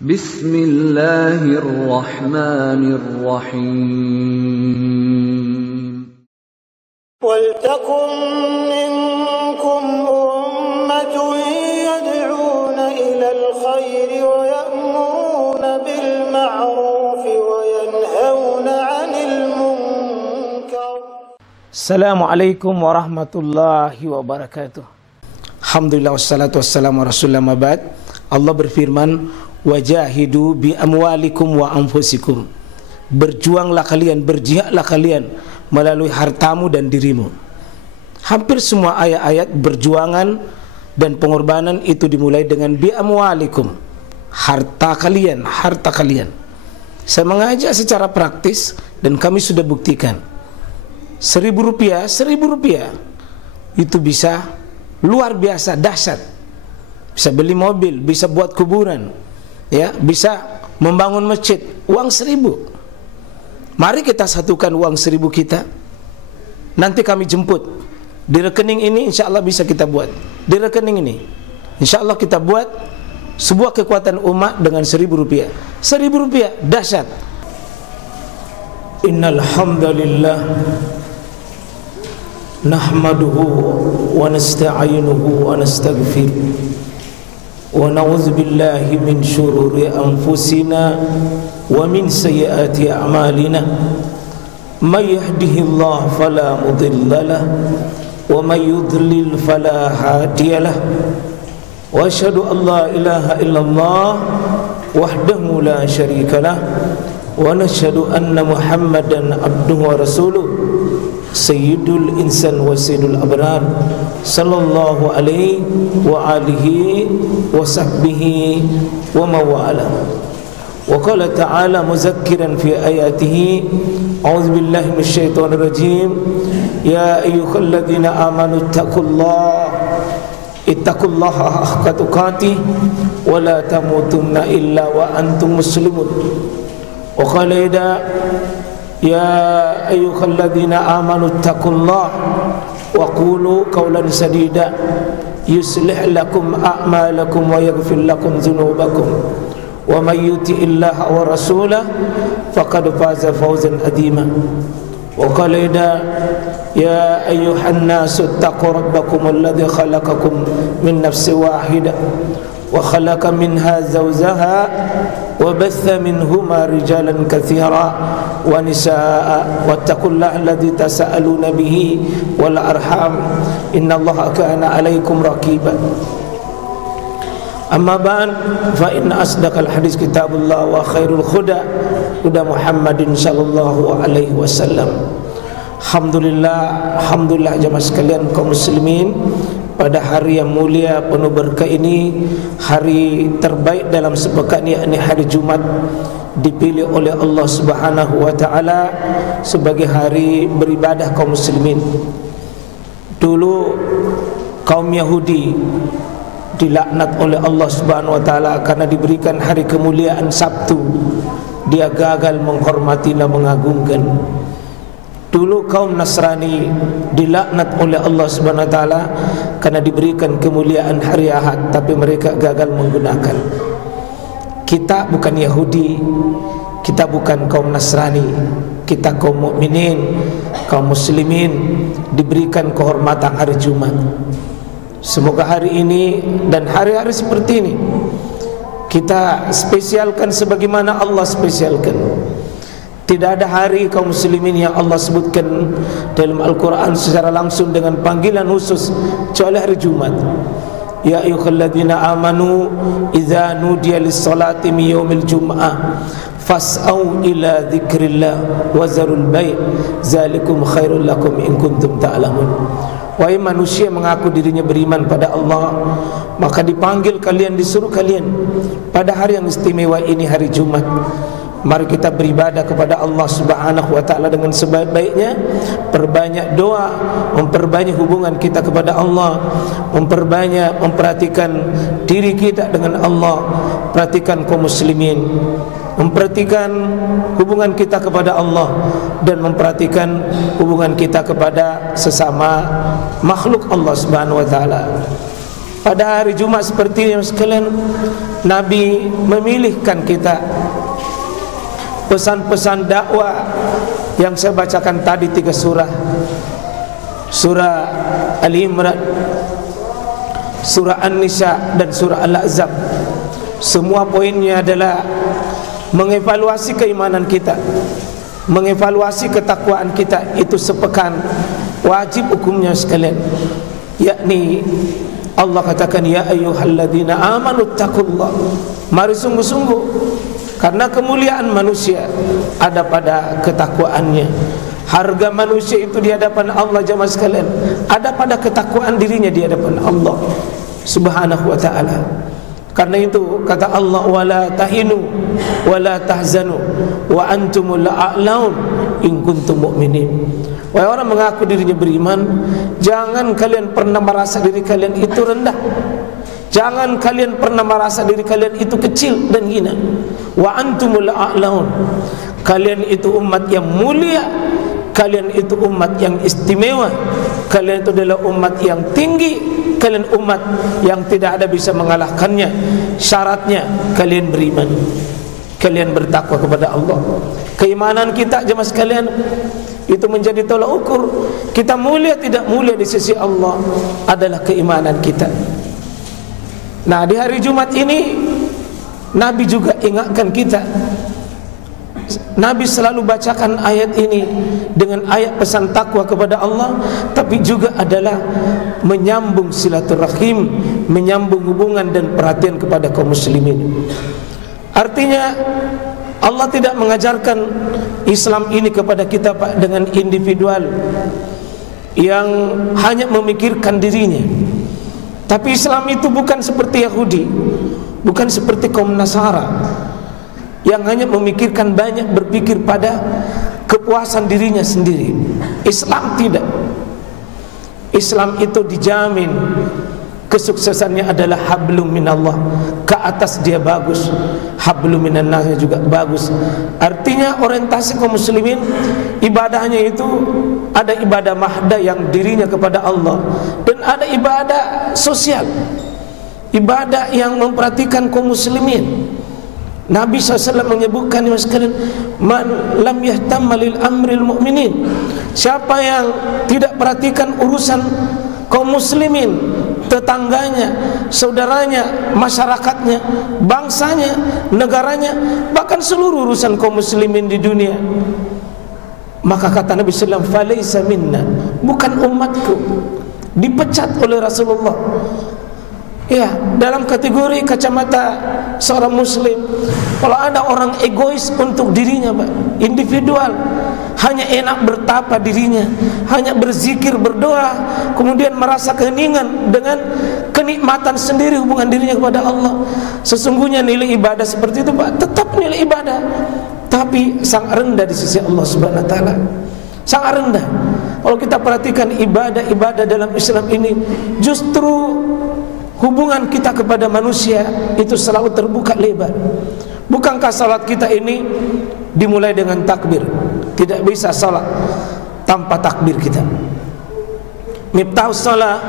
Bismillahirrahmanirrahim. Waltakum minkum ummatun yad'una ilal khairi wa ya'muruna bil ma'ruf wa yanhauna 'anil munkar. Assalamualaikum warahmatullahi wabarakatuh. Alhamdulillah wassalatu wassalamu ala rasulillah mabad. Allah berfirman, wajahidu bi amwalikum wa anfusikum. Berjuanglah kalian, berjihadlah kalian melalui hartamu dan dirimu. Hampir semua ayat-ayat berjuangan dan pengorbanan itu dimulai dengan bi amwalikum, harta kalian, harta kalian. Saya mengajak secara praktis dan kami sudah buktikan. Rp1.000 itu bisa luar biasa dahsyat. Bisa beli mobil, bisa buat kuburan, ya, bisa membangun masjid. Uang 1.000. Mari kita satukan uang 1.000 kita. Nanti kami jemput di rekening ini, insya Allah bisa kita buat. Di rekening ini, insya Allah kita buat sebuah kekuatan umat dengan Rp1.000. Rp1.000 dahsyat. Innal hamdalillah nahmaduhu wa nasta'inuhu wa nastaghfiruh wa na'udzu billahi min syururi anfusina wa min sayyiati a'malina may yahdihillahu fala mudilla lahu wa may yudlil fala hadiyalah wa asyhadu an la ilaha illallah wahdahu la syarika lah wa nashhadu anna muhammadan abduhu wa rasuluh sayyidul insan wa sayyidul abrar sallallahu alaihi wa alihi wa sahbihi wa mawala. Wa qala ta'ala muzakkiran fi ayatihi a'udzu billahi minasyaitonir rajim ya ayyuhalladzina amanu ittaqullaha haqqa tuqatih wa la tamutunna illa wa antum muslimun. Wa qala ya ayyuhalladzina amanu ittaqullaha wa qulu qawlan sadida yuslih lakum a'malakum wa yaghfir lakum dhunubakum wa may yuti'illaha wa rasulahu faqad faza fawzan adhima. Wa qala ya ayyuhan nasu ittaqu rabbakum alladhi khalaqakum min nafsin wahidah wa khalaqa minha zawjaha wa batha minhuma rijalan katsira wa nisaa wattaqullaha alladzi tasaaluna bihi wal arham innallaha kana 'alaikum raqiba. Amma ba'd fa inna asdaqal hadis kitabullah wa khairul huda Muhammadin sallallahu alaihi wasallam. Alhamdulillah jemaah sekalian kaum muslimin, pada hari yang mulia penuh berkah ini, hari terbaik dalam sepekan, yakni hari Jumat, dipilih oleh Allah Subhanahu wa taala sebagai hari beribadah kaum muslimin. Dulu kaum Yahudi dilaknat oleh Allah Subhanahu wa taala karena diberikan hari kemuliaan Sabtu. Dia gagal menghormati dan mengagungkan. Dulu kaum Nasrani dilaknat oleh Allah Subhanahu wa taala karena diberikan kemuliaan hari Ahad, tapi mereka gagal menggunakan. Kita bukan Yahudi, kita bukan kaum Nasrani, kita kaum mukminin, kaum muslimin diberikan kehormatan hari Jumat. Semoga hari ini dan hari-hari seperti ini kita spesialkan sebagaimana Allah spesialkan. Tidak ada hari kaum muslimin yang Allah sebutkan dalam Al-Quran secara langsung dengan panggilan khusus kecuali hari Jumat. Ya ayyuhalladzina amanu idza nudiya lis-salati min yaumil jum'ah fas'au ila dzikrillah wa zarul bai' zalikum khairul lakum in kuntum ta'lamun. Wahai manusia mengaku dirinya beriman pada Allah, maka dipanggil kalian, disuruh kalian pada hari yang istimewa ini, hari Jumat. Mari kita beribadah kepada Allah Subhanahu wa taala dengan sebaik-baiknya. Perbanyak doa, memperbanyak hubungan kita kepada Allah, memperhatikan diri kita dengan Allah. Perhatikan kaum muslimin, memperhatikan hubungan kita kepada Allah dan memperhatikan hubungan kita kepada sesama makhluk Allah Subhanahu wa taala. pada hari Jumat seperti ini sekalian, Nabi memilihkan kita pesan-pesan dakwah yang saya bacakan tadi 3 surah. Surah Al-Imran, surah An-Nisa dan surah Al-Ahzab. Semua poinnya adalah mengevaluasi keimanan kita, mengevaluasi ketakwaan kita. Itu sepekan wajib hukumnya sekalian, yakni Allah katakan ya ayyuhalladzina amanu taqullah. Mari sungguh-sungguh, karena kemuliaan manusia ada pada ketakwaannya. Harga manusia itu di hadapan Allah jemaah sekalian ada pada ketakwaan dirinya di hadapan Allah Subhanahu wa taala. Karena itu kata Allah, wala tahinu wala tahzanu wa antumul a'laun in kuntum mu'minin. Wahai orang mengaku dirinya beriman, jangan kalian pernah merasa diri kalian itu rendah. Jangan kalian pernah merasa diri kalian itu kecil dan hina. Wa antumul a'laun. Kalian itu umat yang mulia, kalian itu umat yang istimewa, kalian itu adalah umat yang tinggi, kalian umat yang tidak ada bisa mengalahkannya. Syaratnya kalian beriman, kalian bertakwa kepada Allah. Keimanan kita jemaah sekalian itu menjadi tolak ukur kita mulia tidak mulia di sisi Allah adalah keimanan kita. Nah, di hari Jumat ini Nabi juga ingatkan kita. Nabi selalu bacakan ayat ini dengan ayat pesan takwa kepada Allah, tapi juga adalah menyambung silaturahim, menyambung hubungan dan perhatian kepada kaum muslimin. Artinya Allah tidak mengajarkan Islam ini kepada kita Pak dengan individual yang hanya memikirkan dirinya. Tapi Islam itu bukan seperti Yahudi, bukan seperti kaum Nasara yang hanya memikirkan banyak, berpikir pada kepuasan dirinya sendiri. Islam tidak. Islam itu dijamin kesuksesannya adalah hablum minallah, ke atas dia bagus, hablum minannas juga bagus. Artinya orientasi kaum muslimin ibadahnya itu ada ibadah mahda yang dirinya kepada Allah, dan ada ibadah sosial, ibadah yang memperhatikan kaum muslimin. Nabi SAW menyebutkan sekalian, man lam yahtamma lil amril mu'minin, siapa yang tidak perhatikan urusan kaum muslimin, tetangganya, saudaranya, masyarakatnya, bangsanya, negaranya, bahkan seluruh urusan kaum muslimin di dunia, maka kata Nabi SAW, falaysa minna, bukan umatku. Dipecat oleh Rasulullah. Ya, dalam kategori kacamata seorang muslim, kalau ada orang egois untuk dirinya Pak, individual, hanya enak bertapa dirinya, hanya berzikir, berdoa, kemudian merasa keheningan dengan kenikmatan sendiri hubungan dirinya kepada Allah. Sesungguhnya nilai ibadah seperti itu Pak, tetap nilai ibadah, tapi sangat rendah di sisi Allah Subhanahu wa taala. Sangat rendah. Kalau kita perhatikan ibadah-ibadah dalam Islam ini, justru hubungan kita kepada manusia itu selalu terbuka lebar. Bukankah salat kita ini dimulai dengan takbir? Tidak bisa salat tanpa takbir kita. Miftahus salat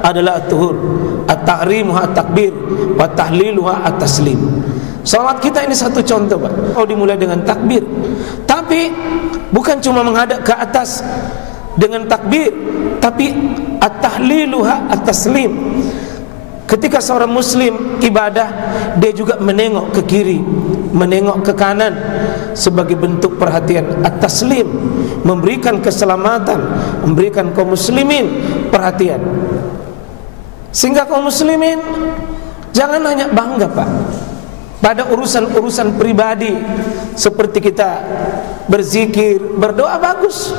adalah at-tuhur, at-tahrimuha at-takbir, wa tahliluha at-taslim. Salat kita ini satu contoh Pak, dimulai dengan takbir. Tapi bukan cuma menghadap ke atas dengan takbir, tapi at-tahliluha at-taslim. Ketika seorang muslim ibadah, dia juga menengok ke kiri, menengok ke kanan sebagai bentuk perhatian. At-taslim, memberikan keselamatan, memberikan kaum muslimin perhatian. Sehingga kaum muslimin jangan hanya bangga Pak pada urusan-urusan pribadi, seperti kita berzikir, berdoa bagus,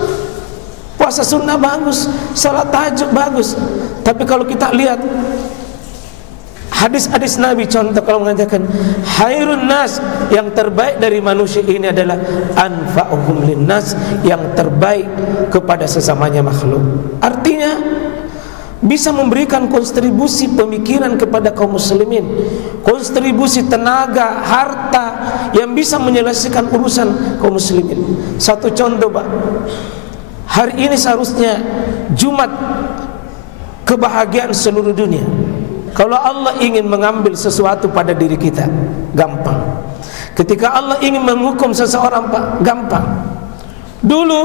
puasa sunnah bagus, salat tahajud bagus. Tapi kalau kita lihat hadis-hadis Nabi, contoh kalau mengatakan khairun nas, yang terbaik dari manusia ini adalah anfa'uhum linnas, yang terbaik kepada sesamanya makhluk. Artinya bisa memberikan kontribusi pemikiran kepada kaum muslimin, kontribusi tenaga, harta yang bisa menyelesaikan urusan kaum muslimin. Satu contoh Pak, hari ini seharusnya Jumat kebahagiaan seluruh dunia. Kalau Allah ingin mengambil sesuatu pada diri kita, gampang. Ketika Allah ingin menghukum seseorang, Pak, gampang. Dulu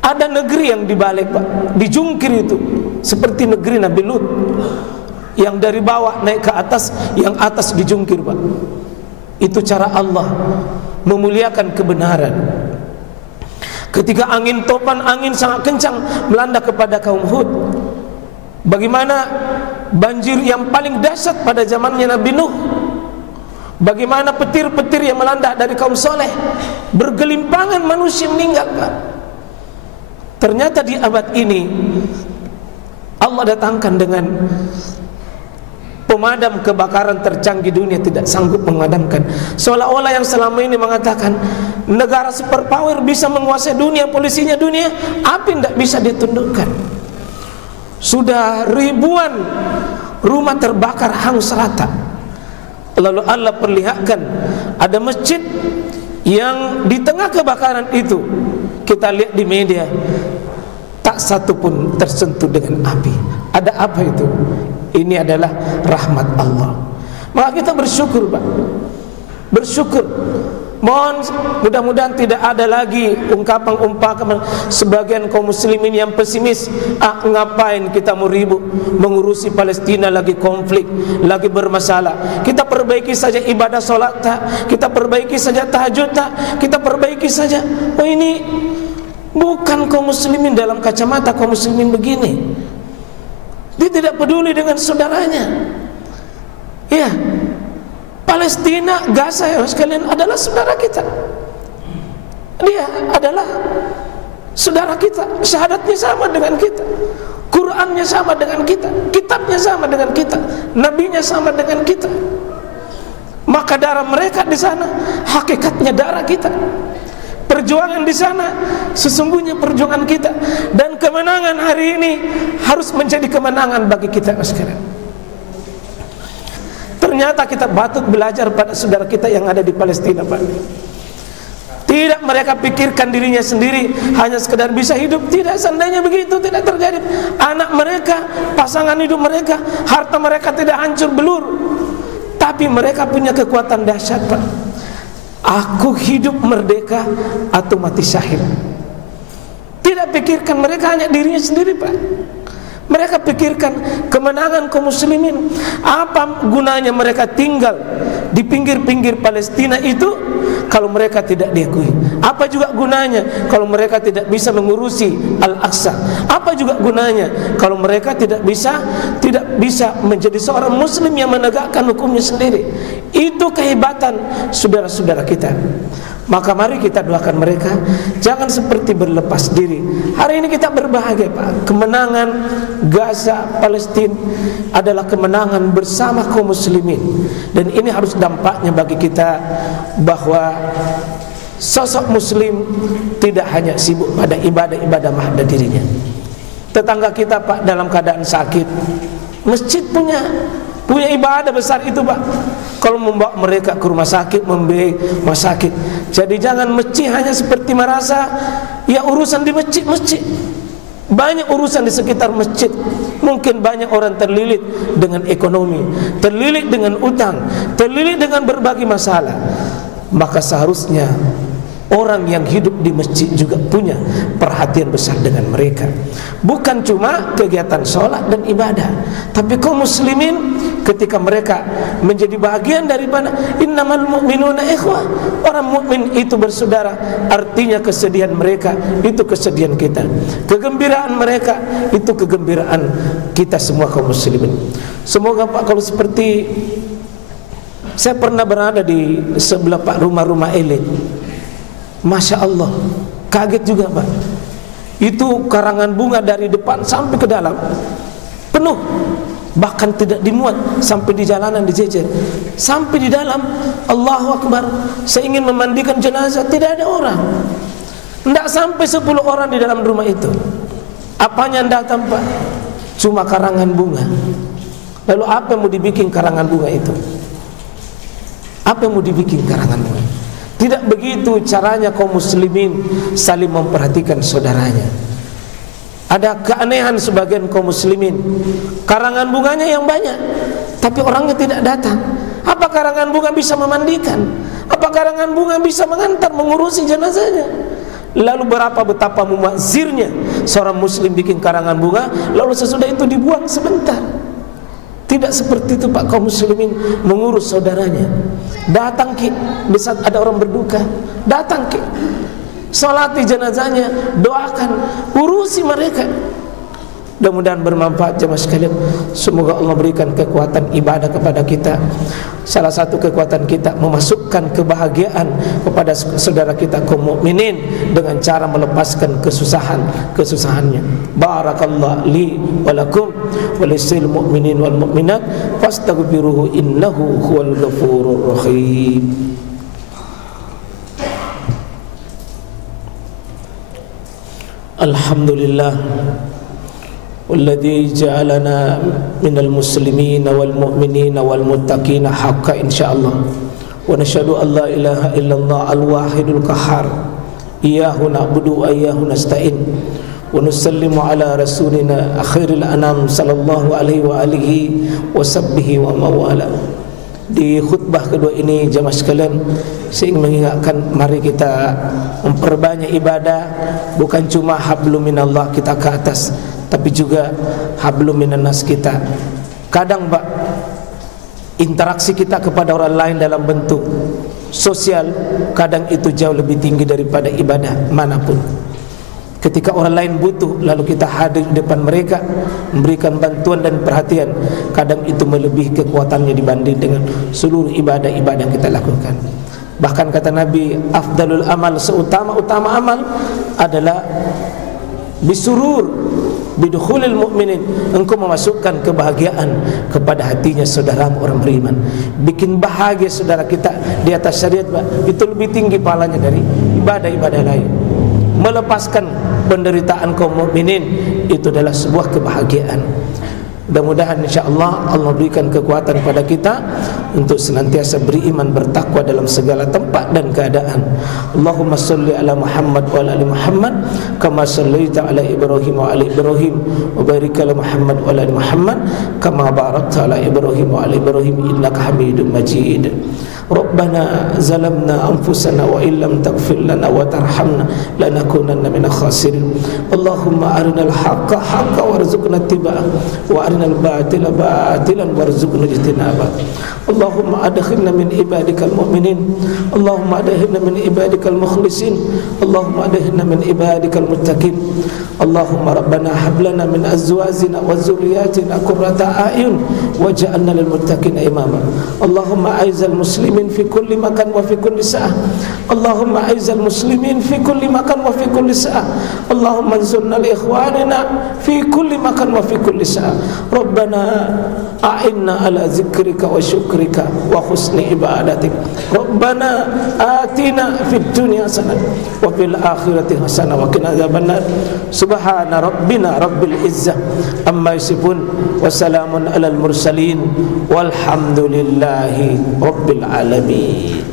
ada negeri yang dibalik, Pak, dijungkir itu, seperti negeri Nabi Lut, yang dari bawah naik ke atas, yang atas dijungkir, Pak. Itu cara Allah memuliakan kebenaran. Ketika angin topan, angin sangat kencang melanda kepada kaum Hud, bagaimana banjir yang paling dahsyat pada zamannya Nabi Nuh, bagaimana petir-petir yang melanda dari kaum Soleh, bergelimpangan manusia meninggal, Pak. Ternyata di abad ini Allah datangkan dengan pemadam kebakaran tercanggih, dunia tidak sanggup memadamkan. Seolah-olah yang selama ini mengatakan negara superpower bisa menguasai dunia, polisinya dunia, api tidak bisa ditundukkan. Sudah ribuan rumah terbakar hangus rata. Lalu Allah perlihatkan ada masjid yang di tengah kebakaran itu, kita lihat di media, tak satu pun tersentuh dengan api. Ada apa itu? Ini adalah rahmat Allah. Maka kita bersyukur, Pak. Bersyukur. Mohon mudah-mudahan tidak ada lagi ungkapan sebagian kaum muslimin yang pesimis. Ngapain kita mau ribut mengurusi Palestina, lagi konflik, lagi bermasalah. Kita perbaiki saja ibadah solat tak, kita perbaiki saja tahajud tak, kita perbaiki saja. Oh, ini bukan kaum muslimin dalam kacamata kaum muslimin begini. Dia tidak peduli dengan saudaranya. Ya, Palestina, Gaza ya sekalian adalah saudara kita. Dia adalah saudara kita. Syahadatnya sama dengan kita, Qurannya sama dengan kita, kitabnya sama dengan kita, nabinya sama dengan kita. Maka darah mereka di sana hakikatnya darah kita. Perjuangan di sana sesungguhnya perjuangan kita, dan kemenangan hari ini harus menjadi kemenangan bagi kita sekarang. Ternyata kita patut belajar pada saudara kita yang ada di Palestina, Pak. Tidak mereka pikirkan dirinya sendiri, hanya sekedar bisa hidup. Tidak, seandainya begitu tidak terjadi. Anak mereka, pasangan hidup mereka, harta mereka tidak hancur belur. Tapi mereka punya kekuatan dahsyat, Pak. Aku hidup merdeka atau mati syahid. Tidak pikirkan mereka hanya dirinya sendiri, Pak. Mereka pikirkan kemenangan kaum muslimin. Apa gunanya mereka tinggal di pinggir-pinggir Palestina itu kalau mereka tidak diakui? Apa juga gunanya kalau mereka tidak bisa mengurusi Al-Aqsa? Apa juga gunanya kalau mereka tidak bisa menjadi seorang muslim yang menegakkan hukumnya sendiri? Itu kehebatan saudara-saudara kita. Maka mari kita doakan mereka, jangan seperti berlepas diri. Hari ini kita berbahagia, Pak. Kemenangan Gaza, Palestina adalah kemenangan bersama kaum muslimin. Dan ini harus dampaknya bagi kita, bahwa sosok muslim tidak hanya sibuk pada ibadah-ibadah pada dirinya. Tetangga kita, Pak, dalam keadaan sakit, masjid punya ibadah besar itu, Pak. Kalau membawa mereka ke rumah sakit, memberi rumah sakit. Jadi jangan masjid hanya seperti merasa ya urusan di masjid. Banyak urusan di sekitar masjid. Mungkin banyak orang terlilit dengan ekonomi, terlilit dengan utang, terlilit dengan berbagai masalah. Maka seharusnya orang yang hidup di masjid juga punya perhatian besar dengan mereka. Bukan cuma kegiatan sholat dan ibadah, tapi kaum muslimin ketika mereka menjadi bagian daripada innamal mu'minuna ikhwah, orang mukmin itu bersaudara. Artinya kesedihan mereka itu kesedihan kita, kegembiraan mereka itu kegembiraan kita semua kaum muslimin. Semoga, Pak, kalau seperti saya pernah berada di sebelah, Pak, rumah-rumah elit. Masya Allah, kaget juga, Pak. Itu karangan bunga dari depan sampai ke dalam penuh, bahkan tidak dimuat, sampai di jalanan dijejer, sampai di dalam. Allahu Akbar, saya ingin memandikan jenazah, tidak ada orang. Tidak sampai 10 orang di dalam rumah itu. Apanya yang datang, Pak? Cuma karangan bunga. Lalu apa yang mau dibikin karangan bunga itu? Apa yang mau dibikin karangan bunga? Tidak begitu caranya kaum muslimin saling memperhatikan saudaranya. Ada keanehan sebagian kaum muslimin, karangan bunganya yang banyak, tapi orangnya tidak datang. Apa karangan bunga bisa memandikan? Apa karangan bunga bisa mengantar, mengurusi jenazahnya? Lalu betapa mubazirnya seorang muslim bikin karangan bunga, lalu sesudah itu dibuang sebentar. Tidak seperti itu Pak kaum muslimin mengurus saudaranya. Datang ki, di saat ada orang berduka, datang ki, salati jenazahnya, doakan, urusi mereka. Mudah-mudahan bermanfaat jemaah sekalian. Semoga Allah berikan kekuatan ibadah kepada kita. Salah satu kekuatan kita memasukkan kebahagiaan kepada saudara kita kaum mukminin dengan cara melepaskan kesusahannya. Barakallahu li wa lakum wa lisil mu'minin wal mu'minat fastaghfiruhu innahu huwal ghafurur rahim. Alhamdulillah والذي جعلنا من المسلمين والمؤمنين والمتقين حقا إن شاء الله ونشهد أن لا إله إلا الله الواحد القهار إياه نعبد وإياه نستعين ونسلم على رسولنا خير الأنام صلى الله عليه وآله وصحبه ومواله. Di khutbah kedua ini jemaah sekalian, saya ingin mengingatkan, mari kita memperbanyak ibadah. Bukan cuma hablum minallah kita ke atas, tapi juga hablum minannas kita. Kadang Pak, interaksi kita kepada orang lain dalam bentuk sosial, kadang itu jauh lebih tinggi daripada ibadah manapun. Ketika orang lain butuh, lalu kita hadir di depan mereka, memberikan bantuan dan perhatian, kadang itu melebihi kekuatannya dibanding dengan seluruh ibadah-ibadah yang kita lakukan. Bahkan kata Nabi, afdalul amal, seutama-utama amal adalah bisurur bidukhulil mu'minin, engkau memasukkan kebahagiaan kepada hatinya saudaramu orang beriman. Bikin bahagia saudara kita di atas syariat, Pak, itu lebih tinggi pahalanya dari ibadah-ibadah lain. Melepaskan penderitaan kaum mukminin itu adalah sebuah kebahagiaan. Mudah-mudahan insyaAllah Allah berikan kekuatan pada kita untuk senantiasa beriman, bertakwa dalam segala tempat dan keadaan. Allahumma salli ala Muhammad wa ala ali Muhammad kama sallaita ala Ibrahim wa ala Ibrahim wa barik ala Muhammad wa ala ali Muhammad kama barakta ala Ibrahim wa ala Ibrahim innaka Hamidum Majid. Rabbana zalamna anfusana wa illam taghfir lana wa tarhamna lanakunanna minal khasirin. Allahumma arinal haqqa haqqan warzuqna ittiba'ah wa arinal batila batilan warzuqna ijtinabah. Allahumma adkhilna min ibadikal mu'minin, Allahumma adkhilna min ibadikal mukhlisin, Allahumma adkhilna min ibadikal muttaqin. Allahumma rabbana hab lana min azwajina wa dhurriyyatina qurrata a'yun waj'alna lil muttaqina imama. Allahumma a'izzal muslimin fi kulli makan wa fi kulli sa'ah. Allahumma a'izzal muslimin fi kulli makan wa fi kulli sa'ah. Allahumma ansurna li ikhwanina fi kulli makan wa fi kulli sa'ah. Rabbana a'inna ala zikrika wa syukrika wa husni ibadatik. Rabbana atina fid dunya hasanah wa fil akhirati hasanah wa qina adzabannar. Subhana rabbina rabbil izzah amma yasifun wa salamun alal mursalin walhamdulillahi rabbil alamin.